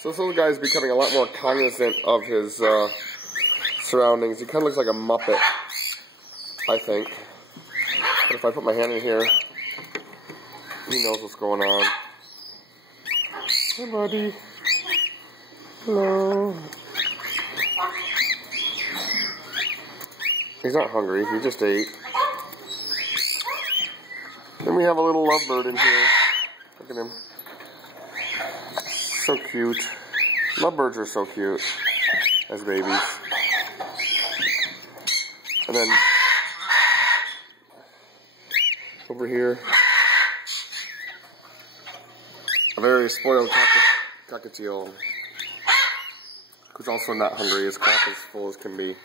So this little guy's becoming a lot more cognizant of his surroundings. He kind of looks like a Muppet, I think. But if I put my hand in here, he knows what's going on. Hi, buddy. Hello. He's not hungry. He just ate. Then we have a little lovebird in here. Look at him. So cute. Lovebirds are so cute as babies. And then over here, a very spoiled cockatiel, who's also not hungry. His crop is full as can be.